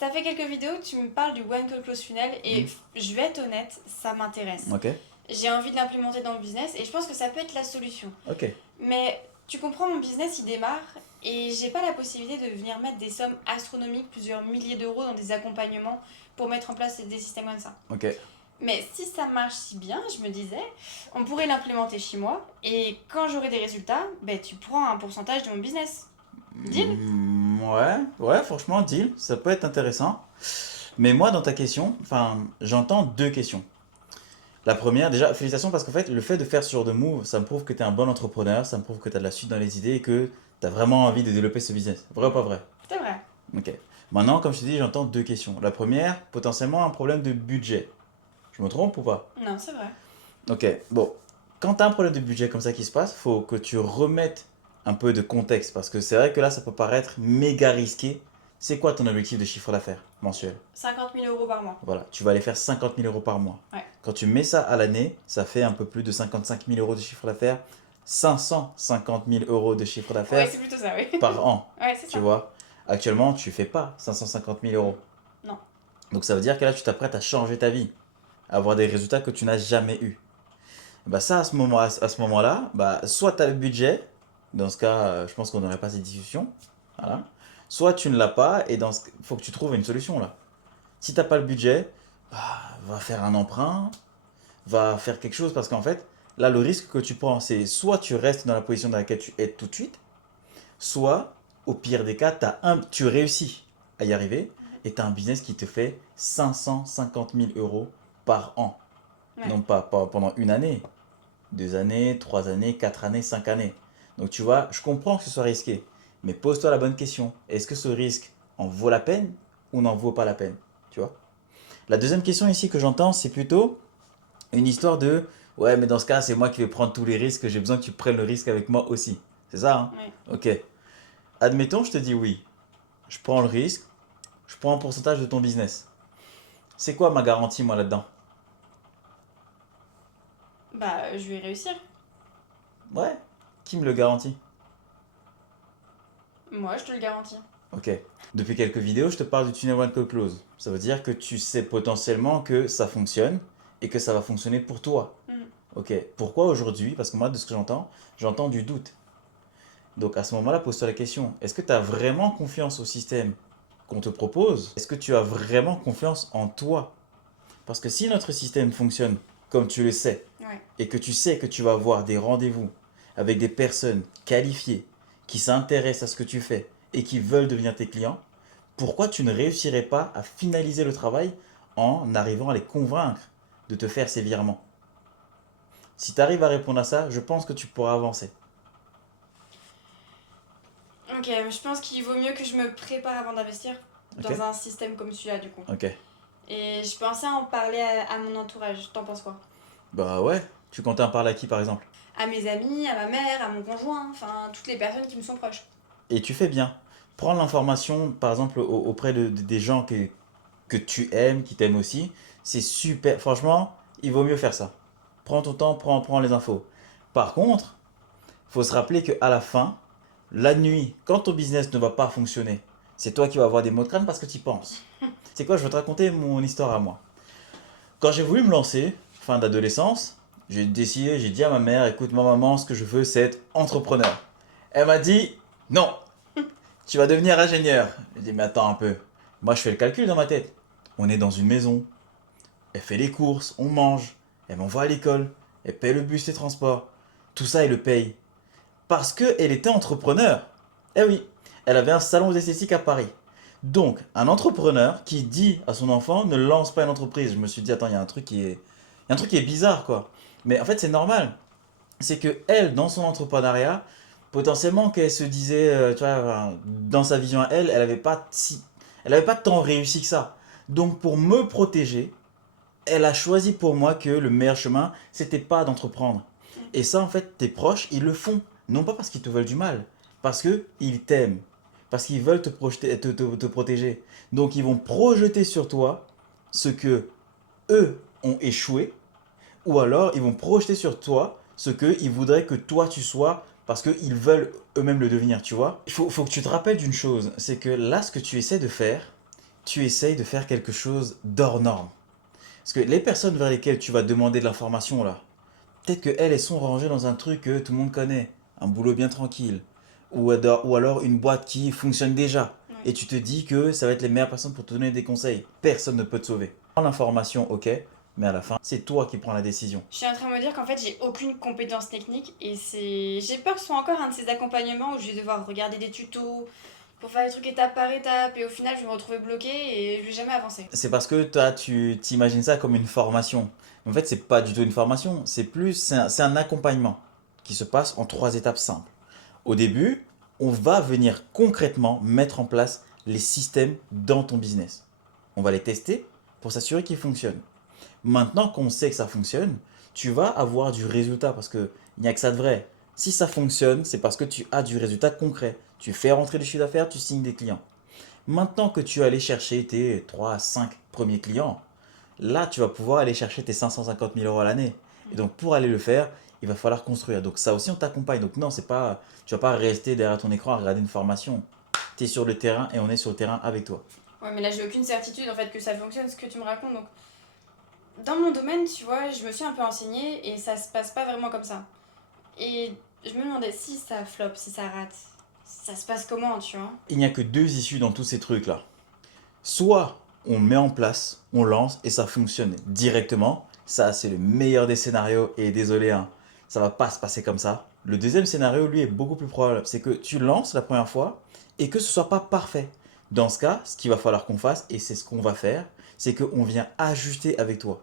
Ça fait quelques vidéos que tu me parles du One Call Close Funnel et je vais être honnête, ça m'intéresse. Ok, J'ai envie de l'implémenter dans le business et je pense que ça peut être la solution. ok. Mais tu comprends, mon business il démarre et j'ai pas la possibilité de venir mettre des sommes astronomiques, plusieurs milliers d'euros dans des accompagnements pour mettre en place des systèmes comme ça. Ok. Mais si ça marche si bien, je me disais, on pourrait l'implémenter chez moi et quand j'aurai des résultats, ben, tu prends un pourcentage de mon business. Deal? Ouais, franchement, deal, ça peut être intéressant. Mais moi, dans ta question, enfin, j'entends deux questions. La première, déjà, félicitations parce qu'en fait, le fait de faire ce genre de move, ça me prouve que tu es un bon entrepreneur, ça me prouve que tu as de la suite dans les idées et que tu as vraiment envie de développer ce business. Vrai ou pas vrai? C'est vrai. Ok. Maintenant, comme je te dis, j'entends deux questions. La première, potentiellement un problème de budget. Je me trompe ou pas? Non, c'est vrai. Ok, bon. Quand tu as un problème de budget comme ça qui se passe, faut que tu remettes un peu de contexte parce que c'est vrai que là, ça peut paraître méga risqué. C'est quoi ton objectif de chiffre d'affaires mensuel? 50 000 euros par mois. Voilà, tu vas aller faire 50 000 euros par mois. Ouais. Quand tu mets ça à l'année, ça fait un peu plus de 55 000 euros de chiffre d'affaires, 550 000 euros de chiffre Ouais, d'affaires c'est plutôt ça, oui. par an. Ouais, c'est Tu ça. vois, actuellement, tu fais pas 550 000 euros. Non. Donc ça veut dire que là, tu t'apprêtes à changer ta vie, à avoir des résultats que tu n'as jamais eu. Bah ça, à ce moment-là, bah, soit tu as le budget, dans ce cas, je pense qu'on n'aurait pas cette discussion, voilà. Soit tu ne l'as pas, et il faut que tu trouves une solution là. Si tu n'as pas le budget, bah, va faire un emprunt, va faire quelque chose, parce qu'en fait, là, le risque que tu prends, c'est soit tu restes dans la position dans laquelle tu es tout de suite, soit, au pire des cas, tu réussis à y arriver, et tu as un business qui te fait 550 000 euros par an. Ouais. Non pas pendant une année, 2 années, 3 années, 4 années, 5 années. Donc tu vois, je comprends que ce soit risqué, mais pose-toi la bonne question. Est-ce que ce risque en vaut la peine ou n'en vaut pas la peine? Tu vois? La deuxième question ici que j'entends, c'est plutôt une histoire de ouais, mais dans ce cas, c'est moi qui vais prendre tous les risques, j'ai besoin que tu prennes le risque avec moi aussi. C'est ça, hein? Ouais. Ok. Admettons, je te dis oui. Je prends le risque, je prends un pourcentage de ton business. C'est quoi ma garantie, moi, là-dedans? Bah, je vais réussir. Ouais. Qui me le garantit? Moi, je te le garantis. Ok. Depuis quelques vidéos, je te parle du tunnel one call close. Ça veut dire que tu sais potentiellement que ça fonctionne et que ça va fonctionner pour toi. Mm. Ok. Pourquoi aujourd'hui? Parce que moi, de ce que j'entends du doute. Donc à ce moment-là, pose-toi la question, est-ce que tu as vraiment confiance au système qu'on te propose? Est-ce que tu as vraiment confiance en toi? Parce que si notre système fonctionne comme tu le sais, Ouais. et que tu sais que tu vas avoir des rendez-vous avec des personnes qualifiées qui s'intéressent à ce que tu fais et qui veulent devenir tes clients, pourquoi tu ne réussirais pas à finaliser le travail en arrivant à les convaincre de te faire ces virements? Si tu arrives à répondre à ça, je pense que tu pourras avancer. Ok, mais je pense qu'il vaut mieux que je me prépare avant d'investir Ok? dans un système comme celui-là, du coup. Ok. Et je pensais en parler à mon entourage. T'en penses quoi? Bah ouais, tu comptes en parler à qui par exemple? À mes amis, à ma mère, à mon conjoint, enfin, toutes les personnes qui me sont proches. Et tu fais bien. Prends l'information par exemple auprès des gens que tu aimes, qui t'aiment aussi. C'est super. Franchement, il vaut mieux faire ça. Prends ton temps, prends les infos. Par contre, il faut se rappeler qu'à la fin, la nuit, quand ton business ne va pas fonctionner, c'est toi qui vas avoir des maux de crâne parce que tu y penses. C'est quoi? Je vais te raconter mon histoire à moi. Quand j'ai voulu me lancer, fin d'adolescence, j'ai dit à ma mère, écoute, ma maman, ce que je veux, c'est être entrepreneur. Elle m'a dit, non, tu vas devenir ingénieur. J'ai dit, mais attends un peu. Moi, je fais le calcul dans ma tête. On est dans une maison, elle fait les courses, on mange, elle m'envoie à l'école, elle paye le bus et transport. Tout ça, elle le paye. Parce qu'elle était entrepreneur. Eh oui, elle avait un salon d'esthétique à Paris. Donc, un entrepreneur qui dit à son enfant ne lance pas une entreprise. Je me suis dit, attends, il y a un truc qui est bizarre, quoi. Mais en fait, c'est normal. C'est que elle, dans son entrepreneuriat, potentiellement qu'elle se disait, tu vois, dans sa vision à elle, elle avait pas tant réussi que ça. Donc, pour me protéger, elle a choisi pour moi que le meilleur chemin, c'était pas d'entreprendre. Et ça, en fait, tes proches, ils le font. Non pas parce qu'ils te veulent du mal, parce qu'ils t'aiment, parce qu'ils veulent te protéger. Donc, ils vont projeter sur toi ce que eux ont échoué, ou alors ils vont projeter sur toi ce qu'ils voudraient que toi tu sois, parce qu'ils veulent eux-mêmes le devenir, tu vois. Il faut que tu te rappelles d'une chose, c'est que là, ce que tu essaies de faire, tu essayes de faire quelque chose d'hors norme. Parce que les personnes vers lesquelles tu vas demander de l'information là, peut-être qu'elles, elles sont rangées dans un truc que tout le monde connaît, un boulot bien tranquille, ou alors une boîte qui fonctionne déjà. Ouais. Et tu te dis que ça va être les meilleures personnes pour te donner des conseils. Personne ne peut te sauver. Prends l'information, ok, mais à la fin, c'est toi qui prends la décision. Je suis en train de me dire qu'en fait, j'ai aucune compétence technique et j'ai peur que ce soit encore un de ces accompagnements où je vais devoir regarder des tutos pour faire les trucs étape par étape et au final, je vais me retrouver bloquée et je vais jamais avancer. C'est parce que toi, tu t'imagines ça comme une formation. En fait, c'est pas du tout une formation, c'est un accompagnement qui se passe en 3 étapes simples. Au début, on va venir concrètement mettre en place les systèmes dans ton business. On va les tester pour s'assurer qu'ils fonctionnent. Maintenant qu'on sait que ça fonctionne, tu vas avoir du résultat parce qu'il n'y a que ça de vrai. Si ça fonctionne, c'est parce que tu as du résultat concret. Tu fais rentrer du chiffre d'affaires, tu signes des clients. Maintenant que tu as allé chercher tes 3 à 5 premiers clients, là, tu vas pouvoir aller chercher tes 550 000 euros à l'année. Et donc, pour aller le faire, il va falloir construire. Donc, ça aussi, on t'accompagne. Donc, non, c'est pas, tu vas pas rester derrière ton écran à regarder une formation. Tu es sur le terrain et on est sur le terrain avec toi. Ouais, mais là, j'ai aucune certitude en fait que ça fonctionne ce que tu me racontes. Donc, dans mon domaine, tu vois, je me suis un peu renseignée et ça se passe pas vraiment comme ça. Et je me demandais si ça flop, si ça rate, ça se passe comment, tu vois. Il n'y a que deux issues dans tous ces trucs-là. Soit on met en place, on lance et ça fonctionne directement. Ça, c'est le meilleur des scénarios et désolé, hein, ça va pas se passer comme ça. Le deuxième scénario, lui, est beaucoup plus probable. C'est que tu lances la première fois et que ce soit pas parfait. Dans ce cas, ce qu'il va falloir qu'on fasse, et c'est ce qu'on va faire, c'est qu'on vient ajuster avec toi.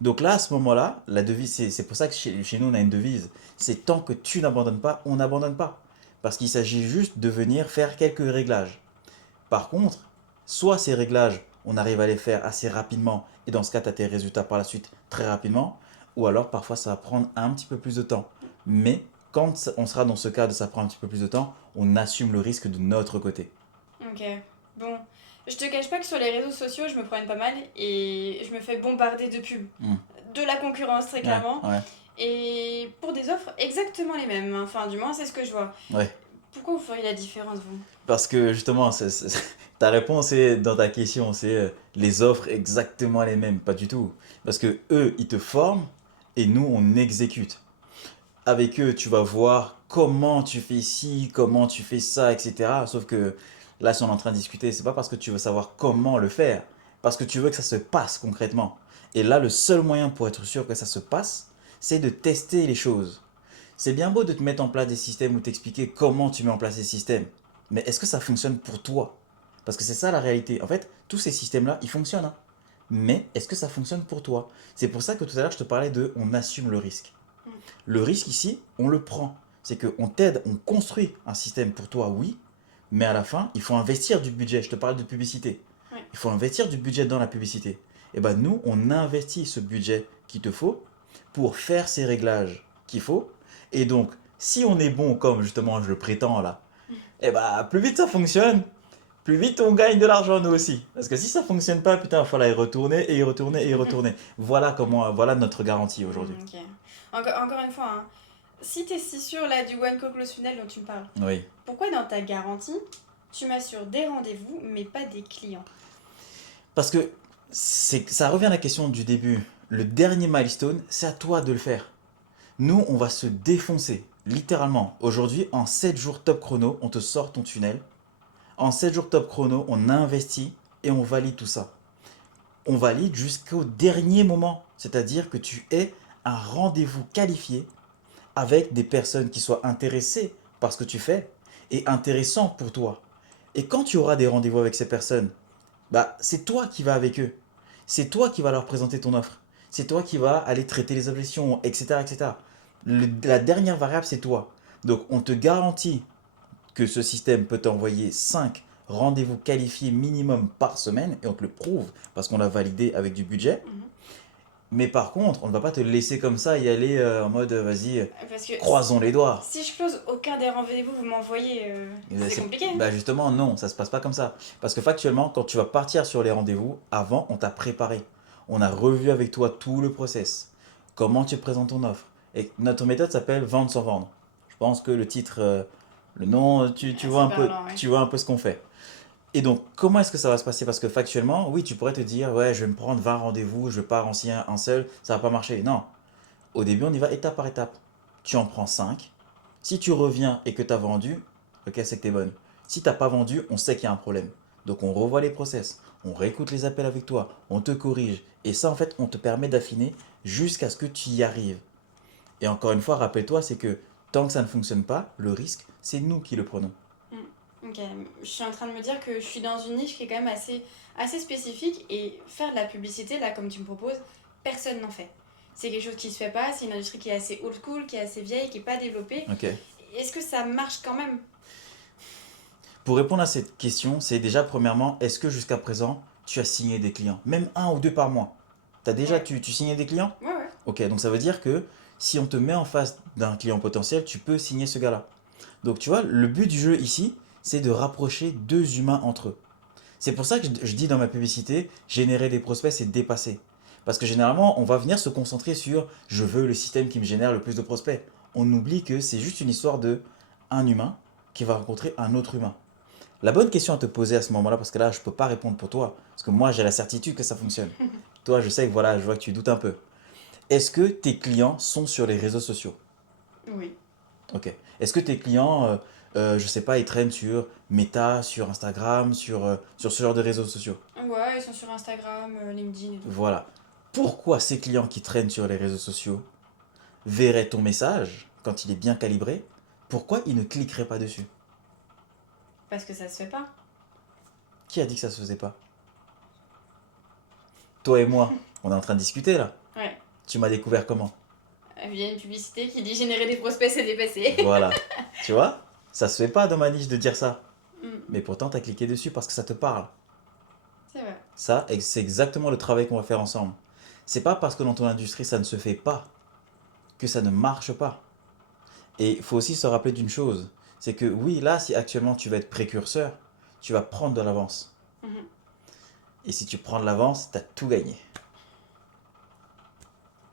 Donc là, à ce moment-là, la devise, c'est pour ça que chez nous, on a une devise. C'est tant que tu n'abandonnes pas, on n'abandonne pas. Parce qu'il s'agit juste de venir faire quelques réglages. Par contre, soit ces réglages, on arrive à les faire assez rapidement, et dans ce cas, tu as tes résultats par la suite très rapidement, ou alors parfois ça va prendre un petit peu plus de temps. Mais quand on sera dans ce cas de ça prend un petit peu plus de temps, on assume le risque de notre côté. Ok, bon. Je te cache pas que sur les réseaux sociaux, je me promène pas mal et je me fais bombarder de pubs. Hmm. De la concurrence, très Ouais, clairement. ouais, Et pour des offres exactement les mêmes. Enfin, du moins, c'est ce que je vois. ouais. Pourquoi vous feriez la différence, vous? Parce que justement, ta réponse est dans ta question, c'est les offres exactement les mêmes, pas du tout. Parce que eux, ils te forment et nous, on exécute. Avec eux, tu vas voir comment tu fais ci, comment tu fais ça, etc. Sauf que là, si on est en train de discuter, c'est pas parce que tu veux savoir comment le faire, parce que tu veux que ça se passe concrètement. Et là, le seul moyen pour être sûr que ça se passe, c'est de tester les choses. C'est bien beau de te mettre en place des systèmes ou t'expliquer comment tu mets en place des systèmes. Mais est-ce que ça fonctionne pour toi? Parce que c'est ça la réalité. En fait, tous ces systèmes-là, ils fonctionnent, hein. Mais est-ce que ça fonctionne pour toi? C'est pour ça que tout à l'heure, je te parlais de on assume le risque. Mm. Le risque ici, on le prend. C'est qu'on t'aide, on construit un système pour toi, oui, mais à la fin, il faut investir du budget. Je te parle de publicité. Ouais. Il faut investir du budget dans la publicité. Et ben nous, on investit ce budget qu'il te faut pour faire ces réglages qu'il faut. Et donc, si on est bon, comme justement je le prétends là, et ben plus vite ça fonctionne, plus vite on gagne de l'argent nous aussi. Parce que si ça fonctionne pas, putain, il va falloir y retourner et y retourner et y retourner. Voilà comment, voilà notre garantie aujourd'hui. Ok. Encore une fois, hein, si t'es si sûr là du One Call Close Funnel dont tu me parles, Oui. pourquoi dans ta garantie, tu m'assures des rendez-vous mais pas des clients? Parce que ça revient à la question du début. Le dernier milestone, c'est à toi de le faire. Nous, on va se défoncer, littéralement. Aujourd'hui, en 7 jours top chrono, on te sort ton tunnel. En 7 jours top chrono, on investit et on valide tout ça. On valide jusqu'au dernier moment. C'est-à-dire que tu aies un rendez-vous qualifié avec des personnes qui soient intéressées par ce que tu fais et intéressant pour toi. Et quand tu auras des rendez-vous avec ces personnes, bah, c'est toi qui vas avec eux. C'est toi qui vas leur présenter ton offre. C'est toi qui vas aller traiter les objections, etc. etc. La dernière variable, c'est toi. Donc, on te garantit que ce système peut t'envoyer 5 rendez-vous qualifiés minimum par semaine, et on te le prouve parce qu'on l'a validé avec du budget. Mhm. Mais par contre, on ne va pas te laisser comme ça y aller en mode vas-y, Parce que croisons les doigts. si je close aucun des rendez-vous que vous m'envoyez, c'est compliqué. Bah justement, non, ça se passe pas comme ça. Parce que factuellement, quand tu vas partir sur les rendez-vous, avant, on t'a préparé. On a revu avec toi tout le process. Comment tu présentes ton offre. Et notre méthode s'appelle Vendre sans vendre. Je pense que le titre, le nom, tu vois C'est un peu, parlant, ouais. tu vois un peu ce qu'on fait. Et donc, comment est-ce que ça va se passer? Parce que factuellement, oui, tu pourrais te dire, ouais, je vais me prendre 20 rendez-vous, je pars en un seul, ça va pas marcher. Non. Au début, on y va étape par étape. Tu en prends 5. Si tu reviens et que tu as vendu, ok, c'est que tu es bonne. Si tu n'as pas vendu, on sait qu'il y a un problème. Donc on revoit les process, on réécoute les appels avec toi, on te corrige. Et ça, en fait, on te permet d'affiner jusqu'à ce que tu y arrives. Et encore une fois, rappelle-toi, c'est que tant que ça ne fonctionne pas, le risque, c'est nous qui le prenons. Ok, je suis en train de me dire que je suis dans une niche qui est quand même assez spécifique et faire de la publicité, là, comme tu me proposes, personne n'en fait. C'est quelque chose qui se fait pas, c'est une industrie qui est assez old school, qui est assez vieille, qui est pas développée. Ok. Est-ce que ça marche quand même? Pour répondre à cette question, c'est déjà premièrement, est-ce que jusqu'à présent, tu as signé des clients? Même un ou deux par mois. Ouais, Tu signais des clients? ouais, ouais. Ok, donc ça veut dire que si on te met en face d'un client potentiel, tu peux signer ce gars-là. Donc tu vois, le but du jeu ici, c'est de rapprocher deux humains entre eux. C'est pour ça que je dis dans ma publicité, générer des prospects, c'est dépasser. Parce que généralement, on va venir se concentrer sur je veux le système qui me génère le plus de prospects. On oublie que c'est juste une histoire de un humain qui va rencontrer un autre humain. La bonne question à te poser à ce moment-là, parce que là, je ne peux pas répondre pour toi, parce que moi, j'ai la certitude que ça fonctionne. Toi, je sais que voilà, je vois que tu doutes un peu. Est-ce que tes clients sont sur les réseaux sociaux? Oui. Ok. Est-ce que tes clients, je sais pas, ils traînent sur Meta, sur Instagram, sur ce genre de réseaux sociaux? Ouais, ils sont sur Instagram, LinkedIn et tout. Voilà. Pourquoi ces clients qui traînent sur les réseaux sociaux verraient ton message quand il est bien calibré? Pourquoi ils ne cliqueraient pas dessus? Parce que ça se fait pas. Qui a dit que ça se faisait pas? Toi et moi, on est en train de discuter là. Ouais. Tu m'as découvert comment? Il y a une publicité qui dit générer des prospects, c'est dépassé. Voilà. Tu vois? Ça se fait pas dans ma niche de dire ça. Mm, Mais pourtant, tu as cliqué dessus parce que ça te parle. c'est vrai. Ça, c'est exactement le travail qu'on va faire ensemble. C'est pas parce que dans ton industrie ça ne se fait pas que ça ne marche pas. Et il faut aussi se rappeler d'une chose, c'est que oui, là, si actuellement tu vas être précurseur, tu vas prendre de l'avance. Mhm. Et si tu prends de l'avance, tu as tout gagné.